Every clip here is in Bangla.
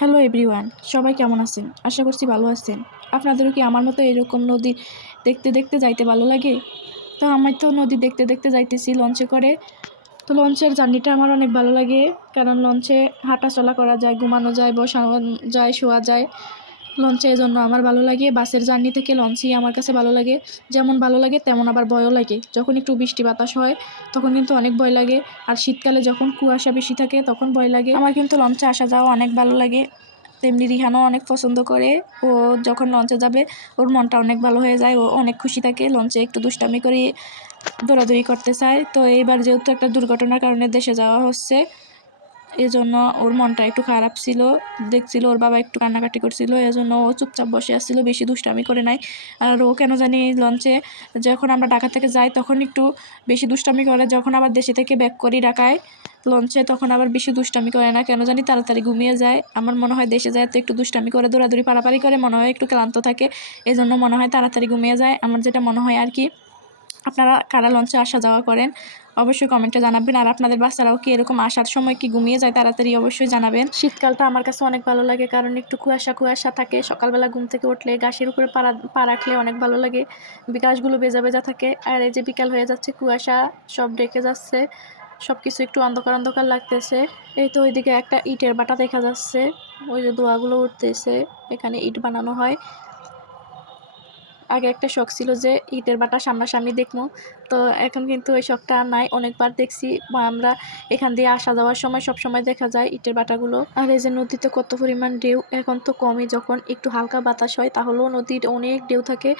হ্যালো এভরিওয়ান, সবাই কেমন আছেন? আশা করছি ভালো আছেন। আপনাদেরও কি আমার মতো এরকম নদী দেখতে দেখতে যাইতে ভালো লাগে? তো আমি তো নদী দেখতে দেখতে যাইতেছি লঞ্চে করে। তো লঞ্চের জার্নিটা আমার অনেক ভালো লাগে, কারণ লঞ্চে হাঁটাচলা করা যায়, ঘুমানো যায়, বসানো যায়, শোয়া যায় লঞ্চে। এজন্য আমার ভালো লাগে। বাসের জার্নি থেকে লঞ্চই আমার কাছে ভালো লাগে। যেমন ভালো লাগে তেমন আবার ভয়ও লাগে। যখন একটু বৃষ্টি বাতাস হয় তখন কিন্তু অনেক ভয় লাগে, আর শীতকালে যখন কুয়াশা বেশি থাকে তখন ভয় লাগে। আমার কিন্তু লঞ্চে আসা যাওয়া অনেক ভালো লাগে। তেমনি রিহানও অনেক পছন্দ করে। ও যখন লঞ্চে যাবে ওর মনটা অনেক ভালো হয়ে যায়, ও অনেক খুশি থাকে। লঞ্চে একটু দুষ্টামি করে দৌড়াদৌড়ি করতে চায়। তো এইবার যেহেতু একটা দুর্ঘটনার কারণে দেশে যাওয়া হচ্ছে, এজন্য ওর মনটা একটু খারাপ ছিল। দেখছিল ওর বাবা একটু কান্নাকাটি করছিল, এজন্য ও চুপচাপ বসে আসছিল, বেশি দুষ্টামি করে নাই। আর ও কেন জানি লঞ্চে যখন আমরা ঢাকা থেকে যাই তখন একটু বেশি দুষ্টামি করে, যখন আবার দেশে থেকে ব্যাক করি ঢাকায় লঞ্চে তখন আবার বেশি দুষ্টামি করে না, কেন জানি তাড়াতাড়ি ঘুমিয়ে যায়। আমার মনে হয় দেশে যায় তো একটু দুষ্টামি করে, দৌড়াদৌড়ি পারাপারি করে, মনে হয় একটু ক্লান্ত থাকে, এজন্য মনে হয় তাড়াতাড়ি ঘুমিয়ে যায়, আমার যেটা মনে হয় আর কি। আপনারা কারা লঞ্চে আসা যাওয়া করেন অবশ্যই কমেন্টে জানাবেন, আর আপনাদের বাচ্চারাও কি এরকম আসার সময় কি ঘুমিয়ে যায় তাড়াতাড়ি অবশ্যই জানাবেন। শীতকালটা আমার কাছে অনেক ভালো লাগে, কারণ একটু কুয়াশা কুয়াশা থাকে। সকালবেলা ঘুম থেকে উঠলে গাছের উপরে পা রাখলে অনেক ভালো লাগে, গাছগুলো ভেজা ভেজা থাকে। আর এই যে বিকাল হয়ে যাচ্ছে, কুয়াশা সব ঢেকে যাচ্ছে, সব কিছু একটু অন্ধকার অন্ধকার লাগতেছে। এই তো ওইদিকে একটা ইটের বাটা দেখা যাচ্ছে, ওই যে ধোঁয়াগুলো উঠতেছে, এখানে ইট বানানো হয়। আগে একটা শখ ছিল যে ইটের বাটা সামনাসামনি দেখবো, তো এখন কিন্তু ওই শখটা আর নাই। অনেকবার দেখছি বা আমরা এখান দিয়ে আসা যাওয়ার সময় সব সময় দেখা যায় ইটের বাটাগুলো। আর এই যে নদীতে কত পরিমাণ ঢেউ, এখন তো কমই, যখন একটু হালকা বাতাস হয় তাহলেও নদীর অনেক ঢেউ থাকে।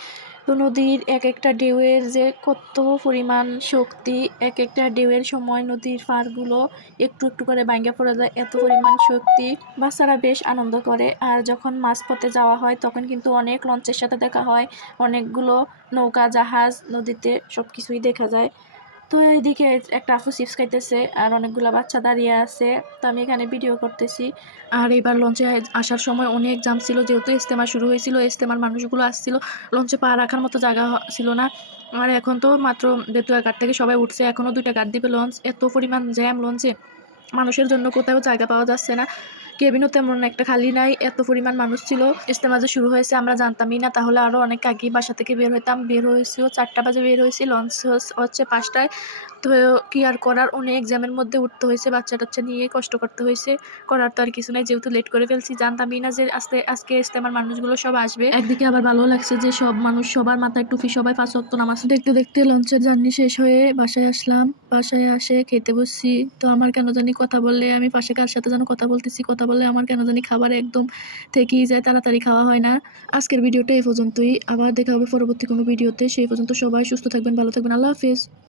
তো নদীর এক একটা ঢেউয়ের যে কত পরিমাণ শক্তি, এক একটা ঢেউয়ের সময় নদীর পাড়গুলো একটু একটু করে ভাঙা পড়ে যায়, এত পরিমাণ শক্তি। বাচ্চারা বেশ আনন্দ করে। আর যখন মাঝপথে যাওয়া হয় তখন কিন্তু অনেক লঞ্চের সাথে দেখা হয়, অনেকগুলো নৌকা জাহাজ নদীতে সব কিছুই দেখা যায়। তো এইদিকে একটা আপু চিপস খাইতেছে আর অনেকগুলো বাচ্চা দাঁড়িয়ে আছে, তো আমি এখানে ভিডিও করতেছি। আর এবার লঞ্চে আসার সময় অনেক জাম ছিল, যেহেতু ইজতেমা শুরু হয়েছিল, ইজতেমার মানুষগুলো আসছিল, লঞ্চে পা রাখার মতো জায়গা ছিল না। আর এখন তো মাত্র বেতুয়া ঘাট থেকে সবাই উঠছে, এখনও 2টা ঘাট দিবে লঞ্চ, এত পরিমাণ জ্যাম লঞ্চে, মানুষের জন্য কোথাও জায়গা পাওয়া যাচ্ছে না। কেবিনও তেমন একটা খালি নাই, এত পরিমাণ মানুষ ছিল। ইজতেমা যে শুরু হয়েছে আমরা জানতামই না, তাহলে আরও অনেক আগে বাসা থেকে বের হইতাম। বের হয়েছিল 4টা বাজে, বের হয়েছি, লঞ্চ হচ্ছে 5টায়। তো কি আর করার, অনেক জ্যামের মধ্যে উঠতে হয়েছে, বাচ্চা টাচ্চা নিয়ে কষ্ট করতে হয়েছে। করার তো আর কিছু নাই, যেহেতু লেট করে ফেলছি। জানতামই না যে আজকে ইজতেমার মানুষগুলো সব আসবে। একদিকে আবার ভালো লাগছে যে সব মানুষ, সবার মাথায় টুপি, সবাই 5 ওয়াক্ত নামাজ। দেখতে দেখতে লঞ্চের জার্নি শেষ হয়ে বাসায় আসলাম। বাসায় আসে খেতে বসছি। তো আমার কেন জানি কথা বললে আমি পাশে কার সাথে যেন কথা বলতেছি, কথা বললে আমার কেন জানি খাবার একদম থেকেই যায়, তাড়াতাড়ি খাওয়া হয় না। আজকের ভিডিওটা এই পর্যন্তই, আবার দেখা হবে পরবর্তী কোনো ভিডিওতে। সেই পর্যন্ত সবাই সুস্থ থাকবেন, ভালো থাকবেন, আল্লাহ হাফেজ।